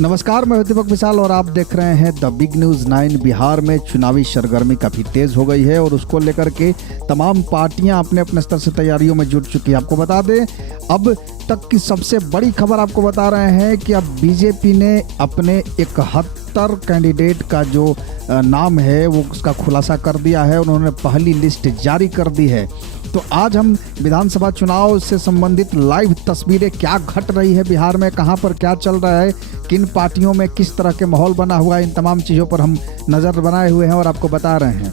नमस्कार, मैं दीपक विशाल और आप देख रहे हैं द बिग न्यूज़ 9। बिहार में चुनावी सरगर्मी काफ़ी तेज़ हो गई है और उसको लेकर के तमाम पार्टियां अपने अपने स्तर से तैयारियों में जुट चुकी है। आपको बता दें, अब तक की सबसे बड़ी खबर आपको बता रहे हैं कि अब बीजेपी ने अपने 71 कैंडिडेट का जो नाम है वो उसका खुलासा कर दिया है। उन्होंने पहली लिस्ट जारी कर दी है। तो आज हम विधानसभा चुनाव से संबंधित लाइव तस्वीरें क्या घट रही है बिहार में, कहां पर क्या चल रहा है, किन पार्टियों में किस तरह के माहौल बना हुआ है, इन तमाम चीज़ों पर हम नज़र बनाए हुए हैं और आपको बता रहे हैं।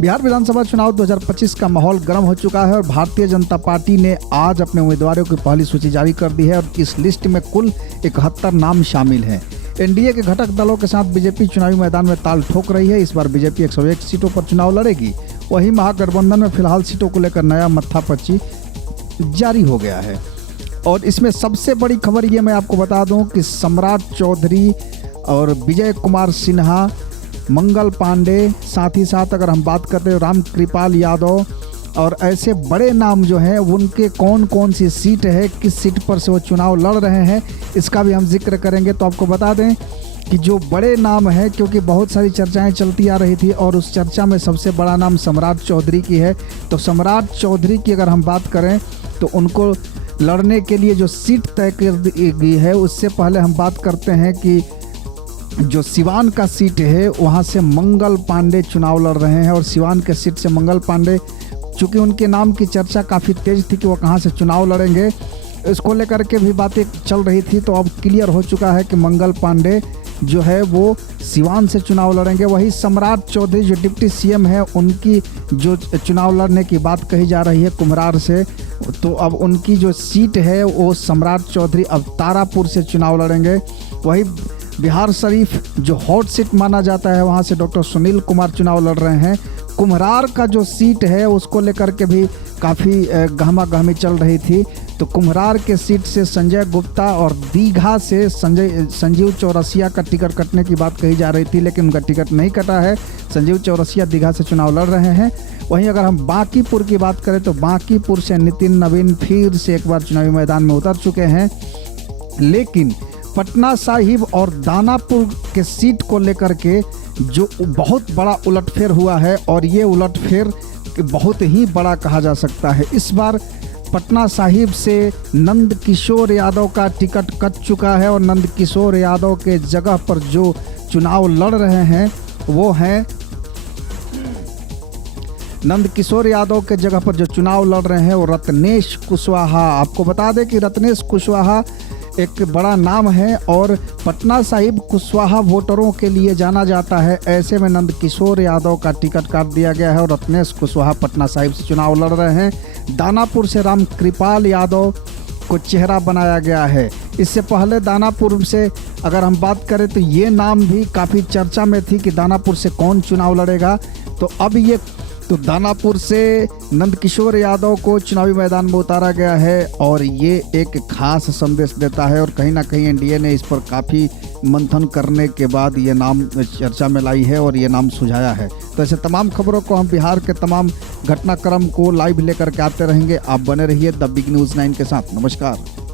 बिहार विधानसभा चुनाव 2025 का माहौल गर्म हो चुका है और भारतीय जनता पार्टी ने आज अपने उम्मीदवारों की पहली सूची जारी कर दी है और इस लिस्ट में कुल 71 नाम शामिल हैं। एनडीए के घटक दलों के साथ बीजेपी चुनावी मैदान में ताल ठोक रही है। इस बार बीजेपी 101 सीटों पर चुनाव लड़ेगी। वहीं महागठबंधन में फिलहाल सीटों को लेकर नया मत्थापच्ची जारी हो गया है। और इसमें सबसे बड़ी खबर ये मैं आपको बता दूं कि सम्राट चौधरी और विजय कुमार सिन्हा, मंगल पांडे, साथ ही साथ अगर हम बात करते हैं रामकृपाल यादव और ऐसे बड़े नाम जो हैं उनके कौन कौन सी सीट है, किस सीट पर से वो चुनाव लड़ रहे हैं, इसका भी हम जिक्र करेंगे। तो आपको बता दें कि जो बड़े नाम है, क्योंकि बहुत सारी चर्चाएं चलती आ रही थी और उस चर्चा में सबसे बड़ा नाम सम्राट चौधरी की है। तो सम्राट चौधरी की अगर हम बात करें तो उनको लड़ने के लिए जो सीट तय कर दी गई है, उससे पहले हम बात करते हैं कि जो सिवान का सीट है वहाँ से मंगल पांडे चुनाव लड़ रहे हैं। और सिवान के सीट से मंगल पांडे, चूँकि उनके नाम की चर्चा काफ़ी तेज थी कि वो कहाँ से चुनाव लड़ेंगे, इसको लेकर के भी बातें चल रही थी। तो अब क्लियर हो चुका है कि मंगल पांडे जो है वो सिवान से चुनाव लड़ेंगे। वही सम्राट चौधरी जो डिप्टी सीएम है, उनकी जो चुनाव लड़ने की बात कही जा रही है कुम्हरार से, तो अब उनकी जो सीट है वो सम्राट चौधरी अब तारापुर से चुनाव लड़ेंगे। वही बिहार शरीफ जो हॉट सीट माना जाता है, वहाँ से डॉक्टर सुनील कुमार चुनाव लड़ रहे हैं। कुम्हरार का जो सीट है उसको लेकर के भी काफ़ी गहमा-गहमी चल रही थी। तो कुम्हरार के सीट से संजय गुप्ता और दीघा से संजीव चौरसिया का टिकट कटने की बात कही जा रही थी, लेकिन उनका टिकट नहीं कटा है। संजीव चौरसिया दीघा से चुनाव लड़ रहे हैं। वहीं अगर हम बांकीपुर की बात करें तो बांकीपुर से नितिन नवीन फिर से एक बार चुनावी मैदान में उतर चुके हैं। लेकिन पटना साहिब और दानापुर के सीट को लेकर के जो बहुत बड़ा उलटफेर हुआ है और ये उलटफेर बहुत ही बड़ा कहा जा सकता है। इस बार पटना साहिब से नंद किशोर यादव का टिकट कट चुका है और नंद किशोर यादव के जगह पर जो चुनाव लड़ रहे हैं वो हैं नंद किशोर यादव के जगह पर जो चुनाव लड़ रहे हैं वो रत्नेश कुशवाहा। आपको बता दें कि रत्नेश कुशवाहा एक बड़ा नाम है और पटना साहिब कुशवाहा वोटरों के लिए जाना जाता है। ऐसे में नंद किशोर यादव का टिकट काट दिया गया है और रत्नेश कुशवाहा पटना साहिब से चुनाव लड़ रहे हैं। दानापुर से रामकृपाल यादव को चेहरा बनाया गया है। इससे पहले दानापुर से अगर हम बात करें तो ये नाम भी काफ़ी चर्चा में थी कि दानापुर से कौन चुनाव लड़ेगा। तो अब ये दानापुर से नंद किशोर यादव को चुनावी मैदान में उतारा गया है और ये एक खास संदेश देता है और कहीं ना कहीं एनडीए ने इस पर काफ़ी मंथन करने के बाद ये नाम चर्चा में लाई है और ये नाम सुझाया है। तो ऐसे तमाम खबरों को हम बिहार के तमाम घटनाक्रम को लाइव लेकर के आते रहेंगे। आप बने रहिए द बिग न्यूज़ 9 के साथ। नमस्कार।